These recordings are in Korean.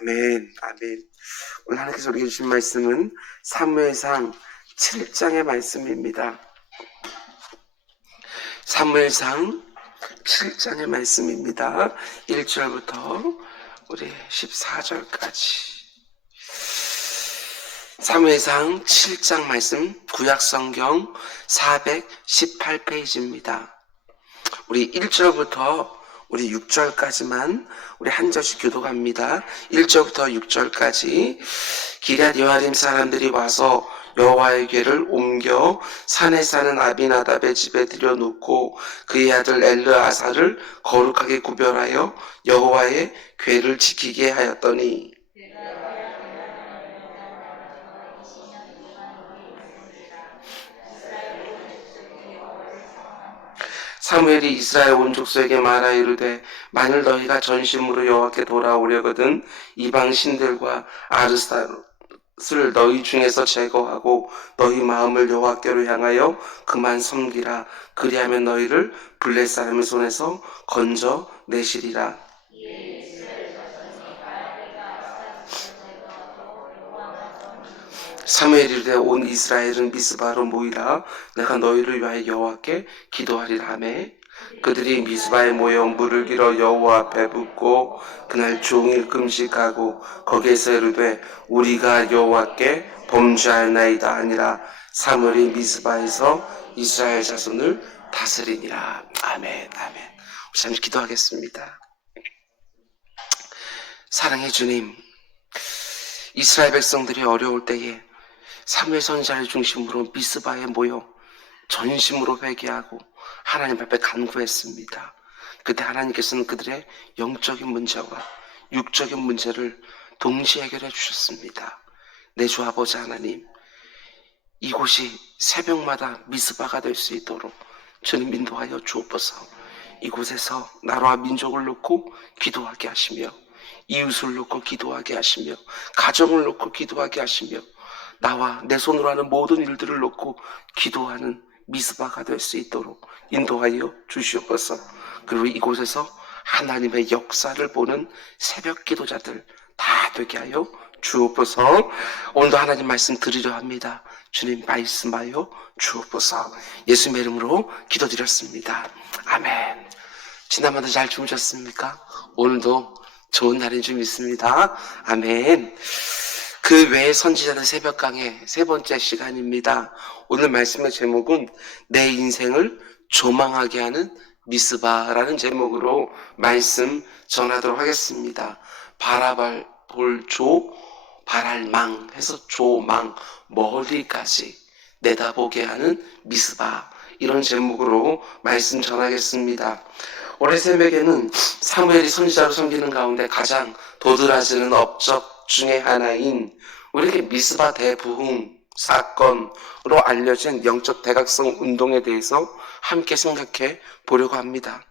아멘, 아멘. 오늘 하나님께서 우리에게 주신 말씀은 사무엘상 7장의 말씀입니다. 사무엘상 7장의 말씀입니다. 1절부터 우리 14절까지. 사무엘상 7장 말씀, 구약성경 418페이지입니다. 우리 1절부터 우리 6절까지만 우리 한 절씩 교독합니다. 1절부터 6절까지. 기럇 여아림 사람들이 와서 여호와의 궤를 옮겨 산에 사는 아비나답의 집에 들여놓고 그의 아들 엘르아사를 거룩하게 구별하여 여호와의 궤를 지키게 하였더니 사무엘이 이스라엘 온 족속에게 말하 이르되 만일 너희가 전심으로 여호와께 돌아오려거든 이방 신들과 아르사를 너희 중에서 제거하고 너희 마음을 여호와께로 향하여 그만 섬기라. 그리하면 너희를 블레 사람의 손에서 건져 내시리라. 사무엘이 이르되 온 이스라엘은 미스바로 모이라. 내가 너희를 위하여 여호와께 기도하리라 하매 그들이 미스바에 모여 물을 길어 여호와 앞에 붓고 그날 종일 금식하고 거기에서 이르되 우리가 여호와께 범죄하였나이다 아니라 사무엘이 미스바에서 이스라엘 자손을 다스리니라. 아멘, 아멘. 잠시 기도하겠습니다. 사랑의 주님, 이스라엘 백성들이 어려울 때에 사무엘 선지자를 중심으로 미스바에 모여 전심으로 회개하고 하나님 앞에 간구했습니다. 그때 하나님께서는 그들의 영적인 문제와 육적인 문제를 동시에 해결해 주셨습니다. 내 주 아버지 하나님, 이곳이 새벽마다 미스바가 될 수 있도록 주님 인도하여 주옵소서. 이곳에서 나라와 민족을 놓고 기도하게 하시며 이웃을 놓고 기도하게 하시며 가정을 놓고 기도하게 하시며 나와 내 손으로 하는 모든 일들을 놓고 기도하는 미스바가 될 수 있도록 인도하여 주시옵소서. 그리고 이곳에서 하나님의 역사를 보는 새벽 기도자들 다 되게 하여 주옵소서. 오늘도 하나님 말씀 드리려 합니다. 주님 말씀하여 주옵소서. 예수님의 이름으로 기도드렸습니다. 아멘. 지난번에 잘 주무셨습니까? 오늘도 좋은 날인 줄 믿습니다. 아멘. 그 외의 선지자들 새벽 강의 세 번째 시간입니다. 오늘 말씀의 제목은 내 인생을 조망하게 하는 미스바라는 제목으로 말씀 전하도록 하겠습니다. 바라볼 조, 바랄망 해서 조망, 멀리까지 내다보게 하는 미스바, 이런 제목으로 말씀 전하겠습니다. 올해 새벽에는 사무엘이 선지자로 섬기는 가운데 가장 도드라지는 업적 중에 하나인 우리에게 미스바 대부흥 사건으로 알려진 영적 대각성 운동에 대해서 함께 생각해 보려고 합니다.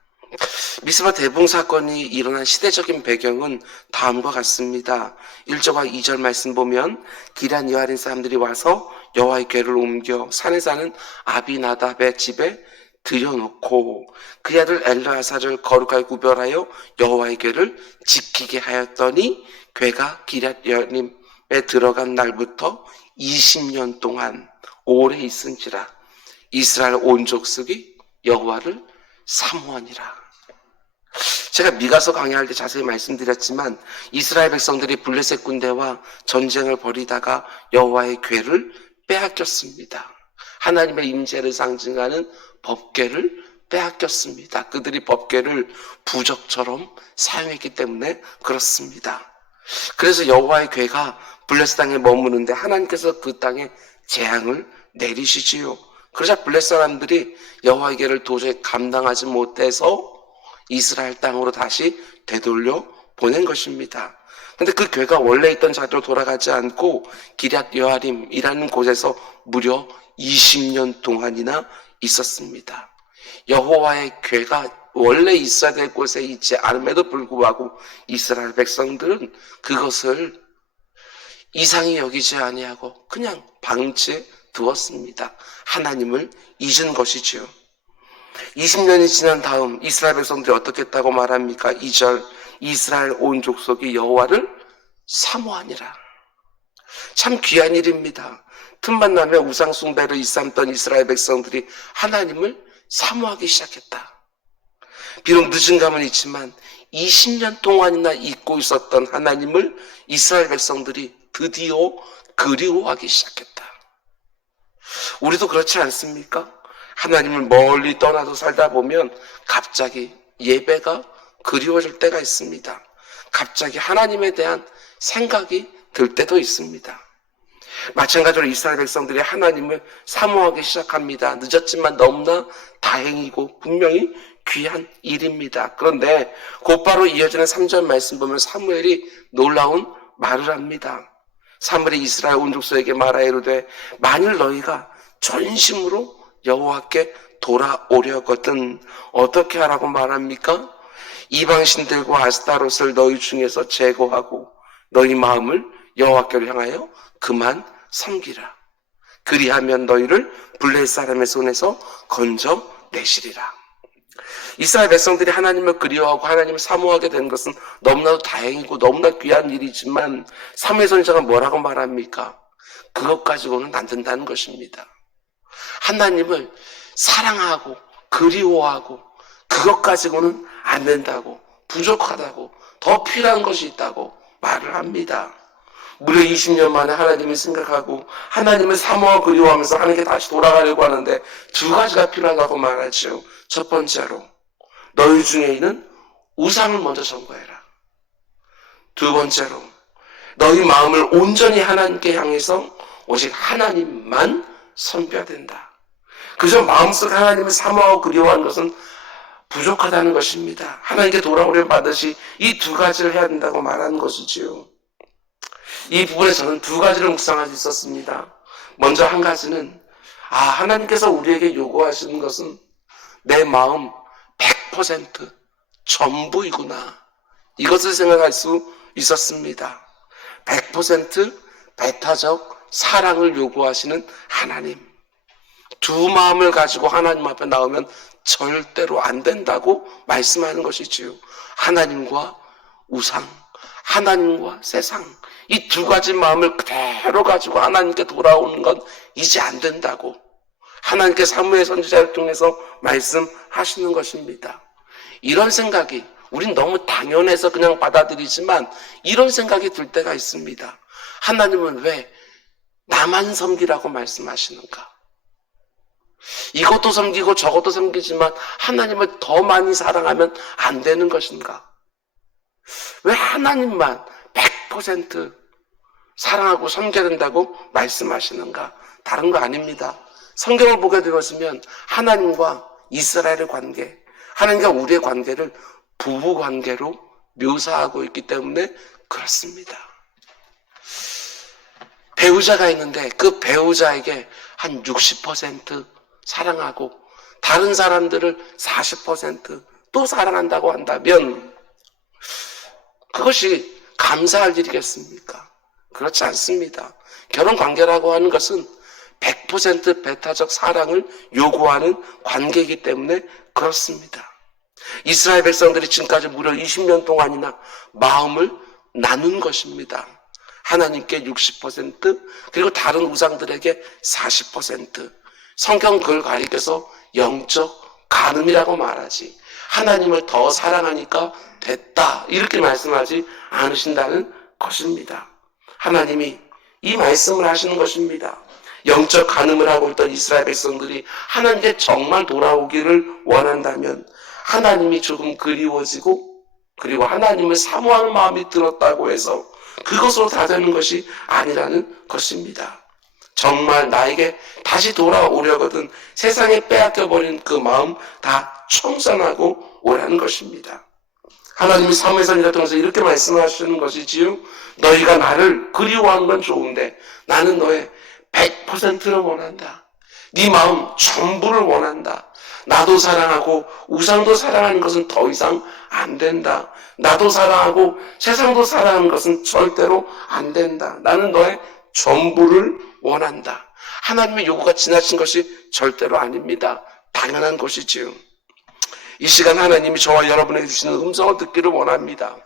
미스바 대부흥 사건이 일어난 시대적인 배경은 다음과 같습니다. 1절과 2절 말씀 보면 기럇 여아림 사람들이 와서 여호와의 궤를 옮겨 산에 사는 아비나답의 집에 들여놓고 그의 아들 엘르아사를 거룩하게 구별하여 여호와의 궤를 지키게 하였더니 궤가 기럇 여아림에 들어간 날부터 20년 동안 오래 있은지라 이스라엘 온 족속이 여호와를 사모하니라. 제가 미가서 강의할 때 자세히 말씀드렸지만 이스라엘 백성들이 블레셋 군대와 전쟁을 벌이다가 여호와의 궤를 빼앗겼습니다. 하나님의 임재를 상징하는 법궤를 빼앗겼습니다. 그들이 법궤를 부적처럼 사용했기 때문에 그렇습니다. 그래서 여호와의 궤가 블레셋 땅에 머무는데 하나님께서 그 땅에 재앙을 내리시지요. 그러자 블레셋 사람들이 여호와의 궤를 도저히 감당하지 못해서 이스라엘 땅으로 다시 되돌려 보낸 것입니다. 근데 그 궤가 원래 있던 자리로 돌아가지 않고 기럇 여아림이라는 곳에서 무려 20년 동안이나 있었습니다. 여호와의 궤가 원래 있어야 될 곳에 있지 않음에도 불구하고 이스라엘 백성들은 그것을 이상히 여기지 아니하고 그냥 방치해 두었습니다. 하나님을 잊은 것이지요. 20년이 지난 다음 이스라엘 백성들이 어떻게 했다고 말합니까? 2절 이스라엘 온 족속이 여호와를 사모하니라. 참 귀한 일입니다. 틈만 나면 우상 숭배를 일삼던 이스라엘 백성들이 하나님을 사모하기 시작했다. 비록 늦은 감은 있지만 20년 동안이나 잊고 있었던 하나님을 이스라엘 백성들이 드디어 그리워하기 시작했다. 우리도 그렇지 않습니까? 하나님을 멀리 떠나서 살다 보면 갑자기 예배가 그리워질 때가 있습니다. 갑자기 하나님에 대한 생각이 들 때도 있습니다. 마찬가지로 이스라엘 백성들이 하나님을 사모하기 시작합니다. 늦었지만 너무나 다행이고 분명히 귀한 일입니다. 그런데 곧바로 이어지는 3절 말씀 보면 사무엘이 놀라운 말을 합니다. 사무엘이 이스라엘 온 족속에게 말하여 이르되 만일 너희가 전심으로 여호와께 돌아오려거든 어떻게 하라고 말합니까? 이방신들과 아스타롯을 너희 중에서 제거하고 너희 마음을 여호와께로 향하여 그만 섬기라. 그리하면 너희를 블레셋 사람의 손에서 건져내시리라. 이스라엘 백성들이 하나님을 그리워하고 하나님을 사모하게 된 것은 너무나도 다행이고 너무나 귀한 일이지만 사무엘 선지자가 뭐라고 말합니까? 그것 가지고는 안 된다는 것입니다. 하나님을 사랑하고 그리워하고 그것 가지고는 안 된다고, 부족하다고, 더 필요한 것이 있다고 말을 합니다. 무려 20년 만에 하나님을 생각하고 하나님을 사모하고 그리워하면서 하나님께 다시 돌아가려고 하는데 두 가지가 필요하다고 말하죠. 첫 번째로 너희 중에 있는 우상을 먼저 점거해라. 두 번째로 너희 마음을 온전히 하나님께 향해서 오직 하나님만 섬겨야 된다. 그저 마음속 하나님을 사모하고 그리워하는 것은 부족하다는 것입니다. 하나님께 돌아오려면 반드시 이 두 가지를 해야 된다고 말하는 것이지요. 이 부분에 저는 두 가지를 묵상할 수 있었습니다. 먼저 한 가지는 하나님께서 우리에게 요구하시는 것은 내 마음 100% 전부이구나. 이것을 생각할 수 있었습니다. 100% 배타적 사랑을 요구하시는 하나님. 두 마음을 가지고 하나님 앞에 나오면 절대로 안 된다고 말씀하는 것이지요. 하나님과 우상, 하나님과 세상, 이 두 가지 마음을 그대로 가지고 하나님께 돌아오는 건 이제 안 된다고 하나님께 사무엘 선지자를 통해서 말씀하시는 것입니다. 이런 생각이 우린 너무 당연해서 그냥 받아들이지만 이런 생각이 들 때가 있습니다. 하나님은 왜 나만 섬기라고 말씀하시는가? 이것도 섬기고 저것도 섬기지만 하나님을 더 많이 사랑하면 안 되는 것인가? 왜 하나님만 100% 사랑하고 섬겨야 된다고 말씀하시는가? 다른 거 아닙니다. 성경을 보게 되었으면 하나님과 이스라엘의 관계, 하나님과 우리의 관계를 부부 관계로 묘사하고 있기 때문에 그렇습니다. 배우자가 있는데 그 배우자에게 한 60% 사랑하고 다른 사람들을 40% 사랑한다고 한다면 그것이 감사할 일이겠습니까? 그렇지 않습니다. 결혼관계라고 하는 것은 100% 배타적 사랑을 요구하는 관계이기 때문에 그렇습니다. 이스라엘 백성들이 지금까지 무려 20년 동안이나 마음을 나눈 것입니다. 하나님께 60% 그리고 다른 우상들에게 40%. 성경 그걸 가리켜서 영적 간음이라고 말하지. 하나님을 더 사랑하니까 됐다 이렇게 말씀하지 않으신다는 것입니다. 하나님이 이 말씀을 하시는 것입니다. 영적 간음을 하고 있던 이스라엘 백성들이 하나님께 정말 돌아오기를 원한다면 하나님이 조금 그리워지고 그리고 하나님을 사모하는 마음이 들었다고 해서 그것으로 다 되는 것이 아니라는 것입니다. 정말 나에게 다시 돌아오려거든 세상에 빼앗겨버린 그 마음 다 청산하고 오라는 것입니다. 하나님이 사무엘 선지자 통해서 이렇게 말씀하시는 것이지요. 너희가 나를 그리워하는 건 좋은데 나는 너의 100%를 원한다. 네 마음 전부를 원한다. 나도 사랑하고 우상도 사랑하는 것은 더 이상 안 된다. 나도 사랑하고 세상도 사랑하는 것은 절대로 안 된다. 나는 너의 전부를 원한다. 하나님의 요구가 지나친 것이 절대로 아닙니다. 당연한 것이지요. 이 시간 하나님이 저와 여러분에게 주시는 음성을 듣기를 원합니다.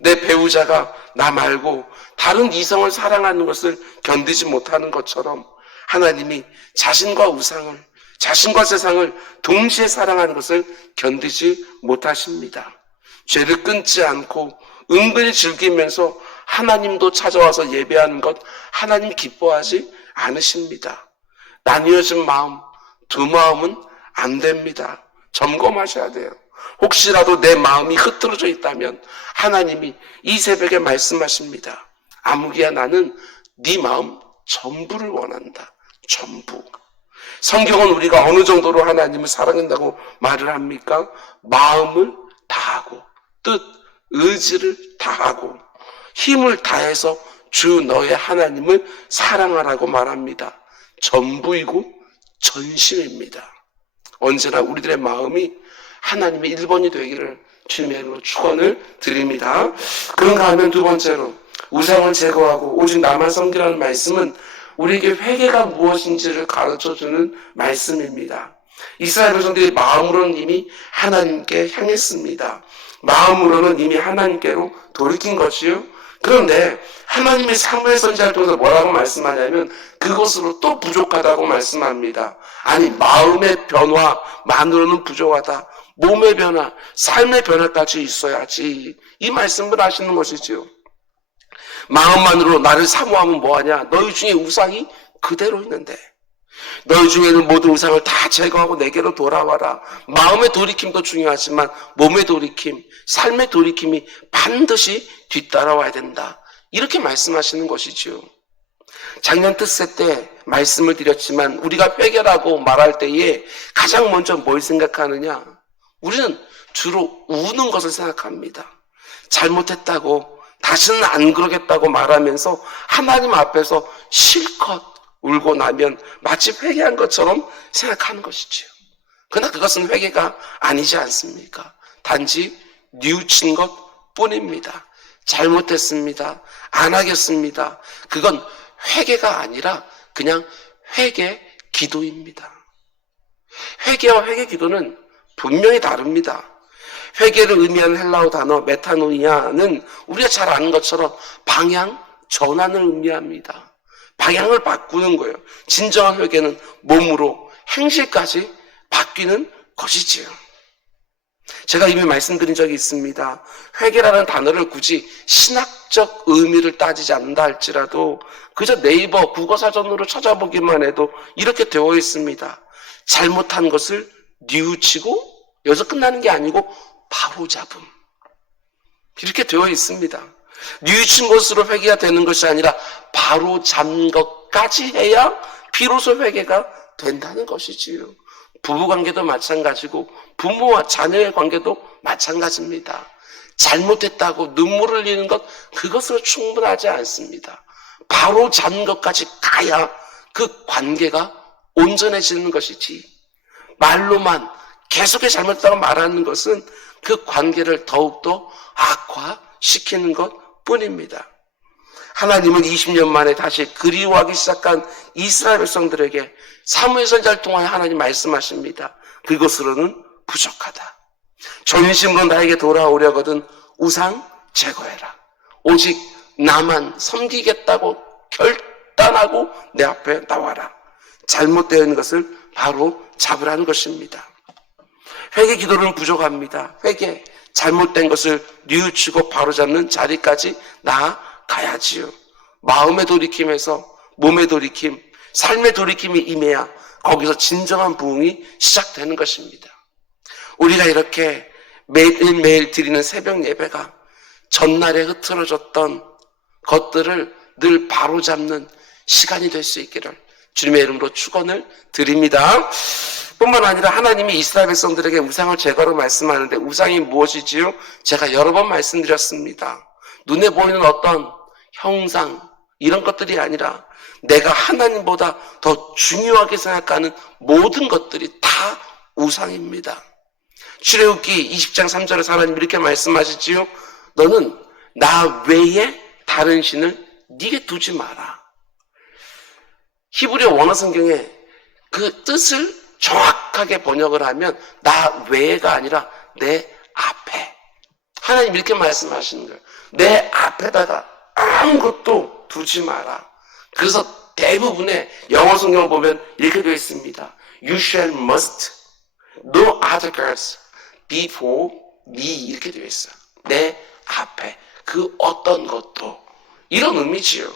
내 배우자가 나 말고 다른 이성을 사랑하는 것을 견디지 못하는 것처럼 하나님이 자신과 우상을, 자신과 세상을 동시에 사랑하는 것을 견디지 못하십니다. 죄를 끊지 않고 은근히 즐기면서 하나님도 찾아와서 예배하는 것 하나님 기뻐하지 않으십니다. 나뉘어진 마음, 두 마음은 안 됩니다. 점검하셔야 돼요. 혹시라도 내 마음이 흐트러져 있다면 하나님이 이 새벽에 말씀하십니다. 아무개야, 나는 네 마음 전부를 원한다. 전부. 성경은 우리가 어느 정도로 하나님을 사랑한다고 말을 합니까? 마음을 다하고, 뜻, 의지를 다하고, 힘을 다해서 주 너의 하나님을 사랑하라고 말합니다. 전부이고 전심입니다. 언제나 우리들의 마음이 하나님의 1번이 되기를 주님의 이름으로 축원을 드립니다. 그런가 하면 두 번째로 우상을 제거하고 오직 나만 섬기라는 말씀은 우리에게 회개가 무엇인지를 가르쳐주는 말씀입니다. 이스라엘 백성들이 마음으로는 이미 하나님께 향했습니다. 마음으로는 이미 하나님께로 돌이킨 것이요. 그런데 하나님의 사무엘 선지자를 통해서 뭐라고 말씀하냐면 그것으로 또 부족하다고 말씀합니다. 아니, 마음의 변화만으로는 부족하다. 몸의 변화, 삶의 변화까지 있어야지. 이 말씀을 하시는 것이지요. 마음만으로 나를 사모하면 뭐하냐? 너희 중에 우상이 그대로 있는데 너희 중에는 모든 우상을 다 제거하고 내게로 돌아와라. 마음의 돌이킴도 중요하지만 몸의 돌이킴, 삶의 돌이킴이 반드시 뒤따라와야 된다. 이렇게 말씀하시는 것이지요. 작년 특세 때 말씀을 드렸지만 우리가 회개라고 말할 때에 가장 먼저 뭘 생각하느냐? 우리는 주로 우는 것을 생각합니다. 잘못했다고 다시는 안 그러겠다고 말하면서 하나님 앞에서 실컷 울고 나면 마치 회개한 것처럼 생각하는 것이지요. 그러나 그것은 회개가 아니지 않습니까? 단지 뉘우친 것 뿐입니다. 잘못했습니다. 안 하겠습니다. 그건 회개가 아니라 그냥 회개 기도입니다. 회개와 회개 기도는 분명히 다릅니다. 회개를 의미하는 헬라어 단어 메타노이아는 우리가 잘 아는 것처럼 방향 전환을 의미합니다. 방향을 바꾸는 거예요. 진정한 회개는 몸으로 행실까지 바뀌는 것이지요. 제가 이미 말씀드린 적이 있습니다. 회개라는 단어를 굳이 신학적 의미를 따지지 않는다 할지라도 그저 네이버 국어사전으로 찾아보기만 해도 이렇게 되어 있습니다. 잘못한 것을 뉘우치고 여기서 끝나는 게 아니고 바로잡음. 이렇게 되어 있습니다. 뉘우친 것으로 회개가 되는 것이 아니라 바로잡는 것까지 해야 비로소 회개가 된다는 것이지요. 부부관계도 마찬가지고 부모와 자녀의 관계도 마찬가지입니다. 잘못했다고 눈물을 흘리는 것 그것으로 충분하지 않습니다. 바로잡는 것까지 가야 그 관계가 온전해지는 것이지 말로만 계속해서 잘못했다고 말하는 것은 그 관계를 더욱더 악화시키는 것 뿐입니다. 하나님은 20년 만에 다시 그리워하기 시작한 이스라엘 백성들에게 사무엘 선지자를 통하여 하나님 말씀하십니다. 그것으로는 부족하다. 전심으로 나에게 돌아오려거든 우상 제거해라. 오직 나만 섬기겠다고 결단하고 내 앞에 나와라. 잘못되어 있는 것을 바로 잡으라는 것입니다. 회개 기도는 부족합니다. 회개, 잘못된 것을 뉘우치고 바로잡는 자리까지 나아가야지요. 마음의 돌이킴에서 몸의 돌이킴, 삶의 돌이킴이 임해야 거기서 진정한 부흥이 시작되는 것입니다. 우리가 이렇게 매일매일 드리는 새벽 예배가 전날에 흐트러졌던 것들을 늘 바로잡는 시간이 될 수 있기를 주님의 이름으로 축원을 드립니다. 뿐만 아니라 하나님이 이스라엘 백성들에게 우상을 제거로 말씀하는데 우상이 무엇이지요? 제가 여러 번 말씀드렸습니다. 눈에 보이는 어떤 형상 이런 것들이 아니라 내가 하나님보다 더 중요하게 생각하는 모든 것들이 다 우상입니다. 출애굽기 20장 3절에서 하나님 이렇게 말씀하시지요. 너는 나 외에 다른 신을 네게 두지 마라. 히브리어 원어 성경에 그 뜻을 정확하게 번역을 하면 나 외가 아니라 내 앞에 하나님 이렇게 말씀하시는 거예요. 내 앞에다가 아무것도 두지 마라. 그래서 대부분의 영어 성경을 보면 이렇게 되어 있습니다. You shall must no other gods before me 이렇게 되어 있어요. 내 앞에 그 어떤 것도 이런 의미지요.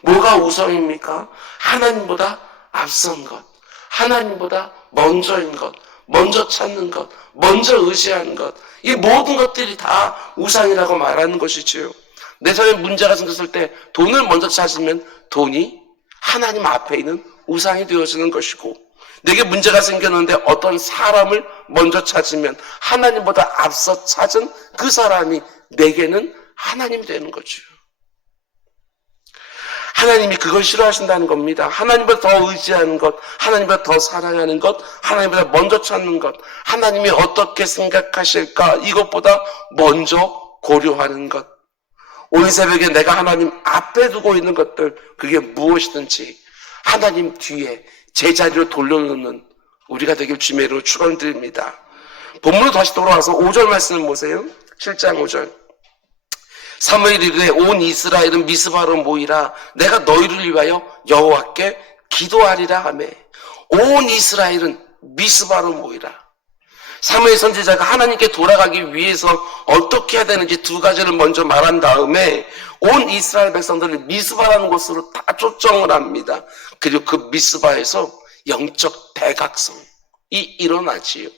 뭐가 우선입니까? 하나님보다 앞선 것, 하나님보다 먼저인 것, 먼저 찾는 것, 먼저 의지하는 것, 이 모든 것들이 다 우상이라고 말하는 것이지요. 내 삶에 문제가 생겼을 때 돈을 먼저 찾으면 돈이 하나님 앞에 있는 우상이 되어지는 것이고, 내게 문제가 생겼는데 어떤 사람을 먼저 찾으면 하나님보다 앞서 찾은 그 사람이 내게는 하나님이 되는 거죠. 하나님이 그걸 싫어하신다는 겁니다. 하나님보다 더 의지하는 것, 하나님보다 더 사랑하는 것, 하나님보다 먼저 찾는 것, 하나님이 어떻게 생각하실까 이것보다 먼저 고려하는 것. 오늘 새벽에 내가 하나님 앞에 두고 있는 것들, 그게 무엇이든지 하나님 뒤에 제자리로 돌려놓는 우리가 되길 주님으로 축원드립니다. 본문으로 다시 돌아와서 5절 말씀을 보세요. 7장 5절. 사무엘이 이르되 온 이스라엘은 미스바로 모이라. 내가 너희를 위하여 여호와께 기도하리라 하매. 온 이스라엘은 미스바로 모이라. 사무엘 선지자가 하나님께 돌아가기 위해서 어떻게 해야 되는지 두 가지를 먼저 말한 다음에 온 이스라엘 백성들을 미스바라는 곳으로 다 초청을 합니다. 그리고 그 미스바에서 영적 대각성이 일어나지요.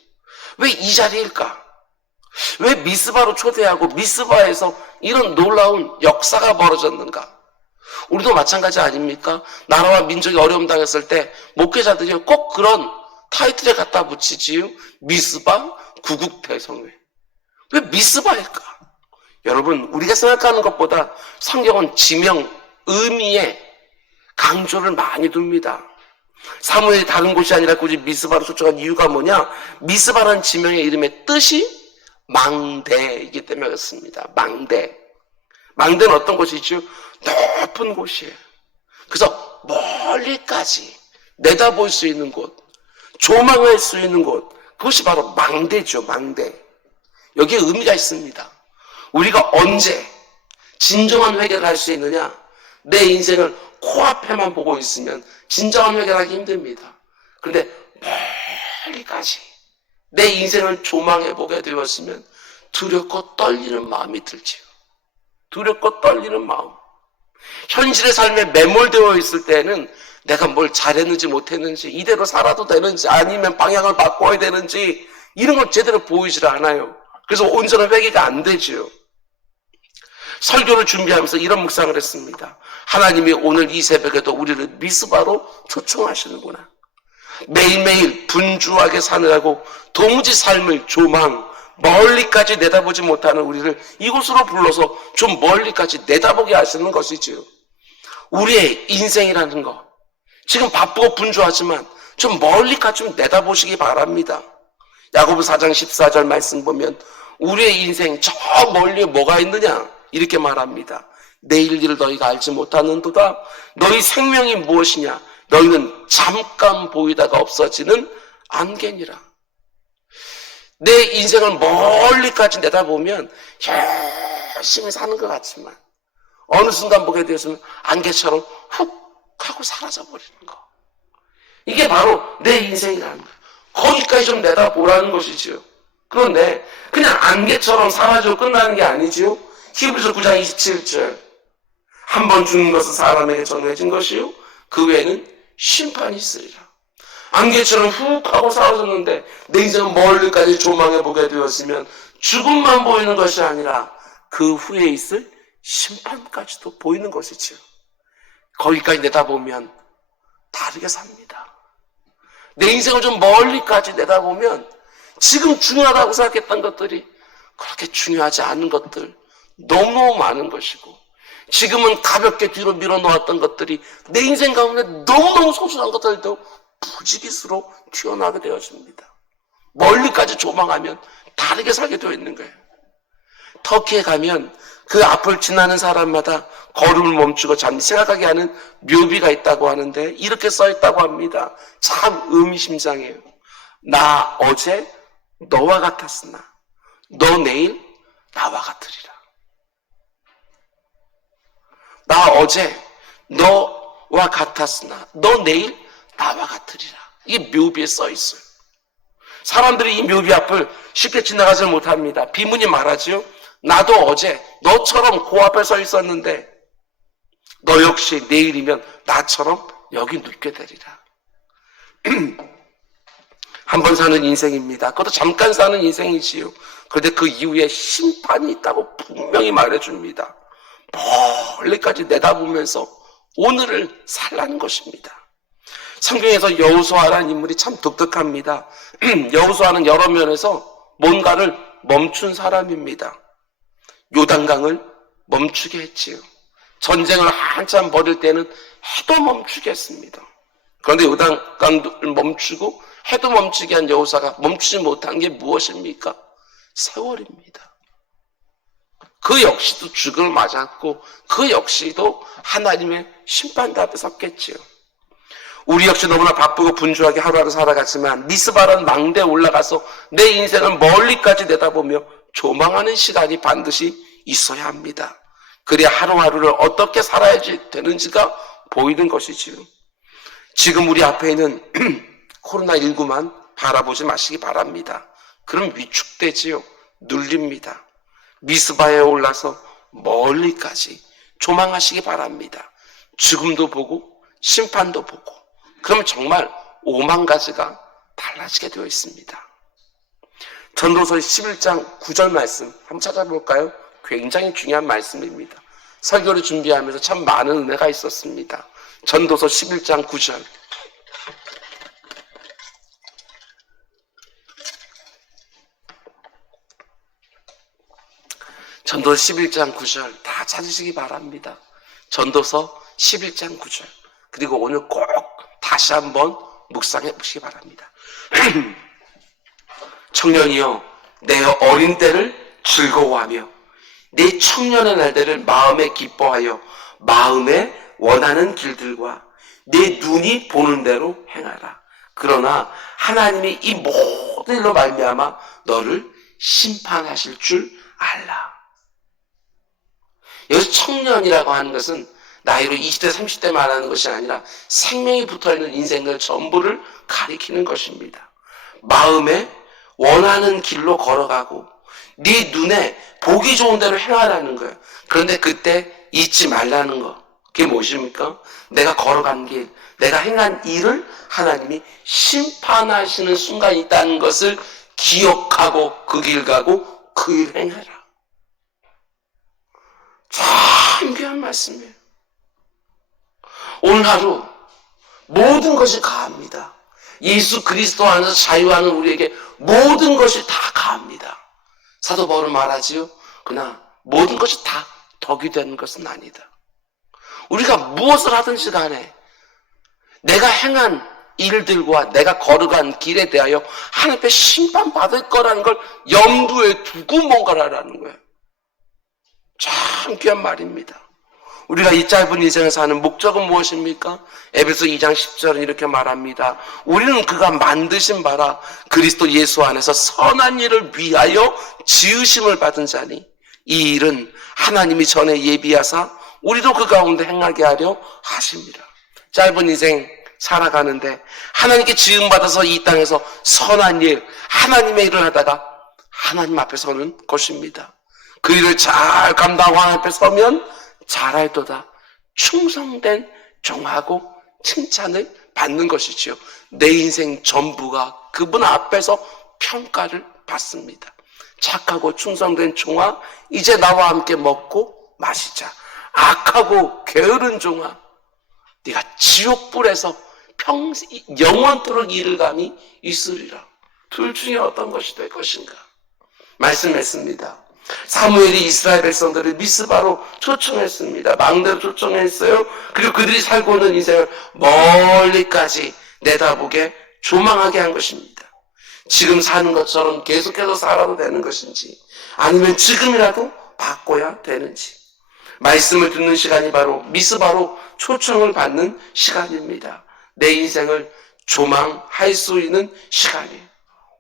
왜 이 자리일까? 왜 미스바로 초대하고 미스바에서 이런 놀라운 역사가 벌어졌는가? 우리도 마찬가지 아닙니까? 나라와 민족이 어려움 당했을 때 목회자들이 꼭 그런 타이틀에 갖다 붙이지요. 미스바 구국대성회. 왜 미스바일까? 여러분, 우리가 생각하는 것보다 성경은 지명, 의미에 강조를 많이 둡니다. 사무엘이 다른 곳이 아니라 굳이 미스바로 초청한 이유가 뭐냐? 미스바라는 지명의 이름의 뜻이 망대이기 때문에 그렇습니다. 망대. 망대는 어떤 곳이죠? 높은 곳이에요. 그래서 멀리까지 내다볼 수 있는 곳, 조망할 수 있는 곳, 그것이 바로 망대죠. 망대. 여기에 의미가 있습니다. 우리가 언제 진정한 회개를 할 수 있느냐? 내 인생을 코앞에만 보고 있으면 진정한 회개를 하기 힘듭니다. 그런데 멀리까지 내 인생을 조망해보게 되었으면 두렵고 떨리는 마음이 들지요. 두렵고 떨리는 마음. 현실의 삶에 매몰되어 있을 때는 내가 뭘 잘했는지 못했는지, 이대로 살아도 되는지, 아니면 방향을 바꿔야 되는지, 이런 걸 제대로 보이질 않아요. 그래서 온전한 회개가 안 되지요. 설교를 준비하면서 이런 묵상을 했습니다. 하나님이 오늘 이 새벽에도 우리를 미스바로 초청하시는구나. 매일매일 분주하게 사느라고 도무지 삶을 조망, 멀리까지 내다보지 못하는 우리를 이곳으로 불러서 좀 멀리까지 내다보게 하시는 것이지요. 우리의 인생이라는 것, 지금 바쁘고 분주하지만 좀 멀리까지 좀 내다보시기 바랍니다. 야고보 4장 14절 말씀 보면 우리의 인생 저 멀리에 뭐가 있느냐 이렇게 말합니다. 내일 일을 너희가 알지 못하는도다. 너희 생명이 무엇이냐? 너희는 잠깐 보이다가 없어지는 안개니라. 내 인생을 멀리까지 내다보면 열심히 사는 것 같지만 어느 순간 보게 되었으면 안개처럼 훅 하고 사라져버리는 거. 이게 바로 내 인생이라는 거예요. 거기까지 좀 내다보라는 것이지요. 그런데 그냥 안개처럼 사라지고 끝나는 게 아니지요. 히브리서 9장 27절. 한 번 죽는 것은 사람에게 정해진 것이요 그 외에는 심판이 있으리라. 안개처럼 훅 하고 사라졌는데 내 인생은 멀리까지 조망해보게 되었으면 죽음만 보이는 것이 아니라 그 후에 있을 심판까지도 보이는 것이지요. 거기까지 내다보면 다르게 삽니다. 내 인생을 좀 멀리까지 내다보면 지금 중요하다고 생각했던 것들이 그렇게 중요하지 않은 것들 너무너무 많은 것이고, 지금은 가볍게 뒤로 밀어놓았던 것들이 내 인생 가운데 너무너무 소중한 것들도 부지기수로 튀어나오게 되어집니다. 멀리까지 조망하면 다르게 살게 되어 있는 거예요. 터키에 가면 그 앞을 지나는 사람마다 걸음을 멈추고 잠시 생각하게 하는 묘비가 있다고 하는데 이렇게 써 있다고 합니다. 참 의미심장해요. 나 어제 너와 같았으나 너 내일 나와 같으리라. 나 어제 너와 같았으나 너 내일 나와 같으리라. 이게 묘비에 써 있어요. 사람들이 이 묘비 앞을 쉽게 지나가지 못합니다. 비문이 말하지요. 나도 어제 너처럼 그 앞에 서 있었는데 너 역시 내일이면 나처럼 여기 눕게 되리라. 한 번 사는 인생입니다. 그것도 잠깐 사는 인생이지요. 그런데 그 이후에 심판이 있다고 분명히 말해줍니다. 멀리까지 내다보면서 오늘을 살라는 것입니다. 성경에서 여호수아라는 인물이 참 독특합니다. 여호수아는 여러 면에서 뭔가를 멈춘 사람입니다. 요단강을 멈추게 했지요. 전쟁을 한참 벌일 때는 해도 멈추게 했습니다. 그런데 요단강을 멈추고 해도 멈추게 한 여호수아가 멈추지 못한 게 무엇입니까? 세월입니다. 그 역시도 죽음을 맞았고 그 역시도 하나님의 심판대 앞에 섰겠지요. 우리 역시 너무나 바쁘고 분주하게 하루하루 살아갔지만 미스바라는 망대에 올라가서 내 인생을 멀리까지 내다보며 조망하는 시간이 반드시 있어야 합니다. 그래야 하루하루를 어떻게 살아야 되는지가 보이는 것이지요. 지금 우리 앞에 있는 코로나19만 바라보지 마시기 바랍니다. 그럼 위축되지요. 눌립니다. 미스바에 올라서 멀리까지 조망하시기 바랍니다. 죽음도 보고 심판도 보고 그럼 정말 5만 가지가 달라지게 되어 있습니다. 전도서 11장 9절 말씀 한번 찾아볼까요? 굉장히 중요한 말씀입니다. 설교를 준비하면서 참 많은 은혜가 있었습니다. 전도서 11장 9절. 전도서 11장 9절 다 찾으시기 바랍니다. 전도서 11장 9절. 그리고 오늘 꼭 다시 한번 묵상해 보시기 바랍니다. 청년이여 내 어린 때를 즐거워하며 내 청년의 날들을 마음에 기뻐하여 마음에 원하는 길들과 내 눈이 보는 대로 행하라. 그러나 하나님이 이 모든 일로 말미암아 너를 심판하실 줄 알라. 여기서 청년이라고 하는 것은 나이로 20대 30대 말하는 것이 아니라 생명이 붙어있는 인생들 전부를 가리키는 것입니다. 마음에 원하는 길로 걸어가고 네 눈에 보기 좋은 대로 행하라는 거예요. 그런데 그때 잊지 말라는 거. 그게 무엇입니까? 내가 걸어간 길, 내가 행한 일을 하나님이 심판하시는 순간이 있다는 것을 기억하고 그 길 가고 그 일 행해라. 참 귀한 말씀이에요. 오늘 하루 모든 것이 가합니다. 예수 그리스도 안에서 자유하는 우리에게 모든 것이 다 가합니다. 사도 바울은 말하지요. 그러나 모든 것이 다 덕이 되는 것은 아니다. 우리가 무엇을 하든지 간에 내가 행한 일들과 내가 걸어간 길에 대하여 하나님 앞에 심판받을 거라는 걸 염두에 두고 뭔가를 하라는 거예요. 참 귀한 말입니다. 우리가 이 짧은 인생을 사는 목적은 무엇입니까? 에베소 2장 10절은 이렇게 말합니다. 우리는 그가 만드신 바라 그리스도 예수 안에서 선한 일을 위하여 지으심을 받은 자니 이 일은 하나님이 전에 예비하사 우리도 그 가운데 행하게 하려 하십니다. 짧은 인생 살아가는데 하나님께 지음받아서 이 땅에서 선한 일, 하나님의 일을 하다가 하나님 앞에 서는 것입니다. 그 일을 잘 감당하고 하나님 앞에 서면 잘할도다 충성된 종하고 칭찬을 받는 것이지요. 내 인생 전부가 그분 앞에서 평가를 받습니다. 착하고 충성된 종아, 이제 나와 함께 먹고 마시자. 악하고 게으른 종아, 네가 지옥불에서 영원토록 이를 감이 있으리라. 둘 중에 어떤 것이 될 것인가? 말씀했습니다. 사무엘이 이스라엘 백성들을 미스바로 초청했습니다. 망대로 초청했어요. 그리고 그들이 살고 있는 인생을 멀리까지 내다보게 조망하게 한 것입니다. 지금 사는 것처럼 계속해서 살아도 되는 것인지 아니면 지금이라도 바꿔야 되는지 말씀을 듣는 시간이 바로 미스바로 초청을 받는 시간입니다. 내 인생을 조망할 수 있는 시간이에요.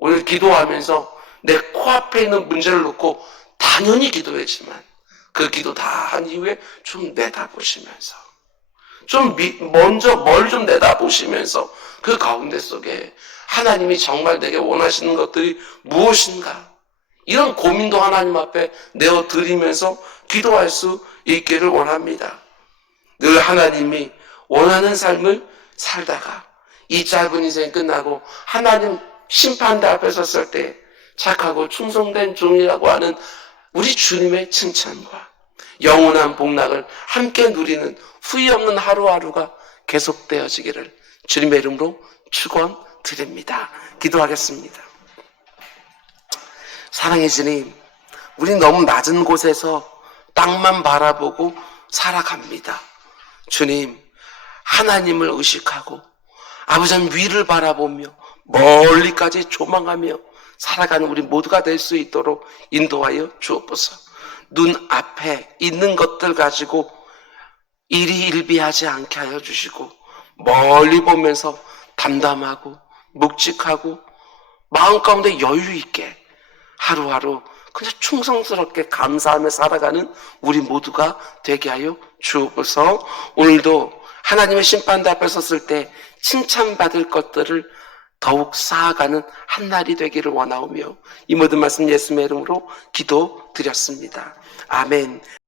오늘 기도하면서 내 코앞에 있는 문제를 놓고 당연히 기도했지만 그 기도 다 한 이후에 좀 내다보시면서 먼저 뭘 좀 내다보시면서 그 가운데 속에 하나님이 정말 내게 원하시는 것들이 무엇인가, 이런 고민도 하나님 앞에 내어드리면서 기도할 수 있기를 원합니다. 늘 하나님이 원하는 삶을 살다가 이 짧은 인생이 끝나고 하나님 심판대 앞에 섰을 때 착하고 충성된 종이라고 하는 우리 주님의 칭찬과 영원한 복락을 함께 누리는 후회 없는 하루하루가 계속되어지기를 주님의 이름으로 축원드립니다. 기도하겠습니다. 사랑의 주님, 우리 너무 낮은 곳에서 땅만 바라보고 살아갑니다. 주님, 하나님을 의식하고 아버지 위를 바라보며 멀리까지 조망하며 살아가는 우리 모두가 될 수 있도록 인도하여 주옵소서. 눈앞에 있는 것들 가지고 일희일비하지 않게 하여 주시고 멀리 보면서 담담하고 묵직하고 마음 가운데 여유 있게 하루하루 그냥 충성스럽게 감사하며 살아가는 우리 모두가 되게 하여 주옵소서. 오늘도 하나님의 심판대 앞에 섰을 때 칭찬받을 것들을 더욱 쌓아가는 한 날이 되기를 원하오며 이 모든 말씀 예수님의 이름으로 기도드렸습니다. 아멘.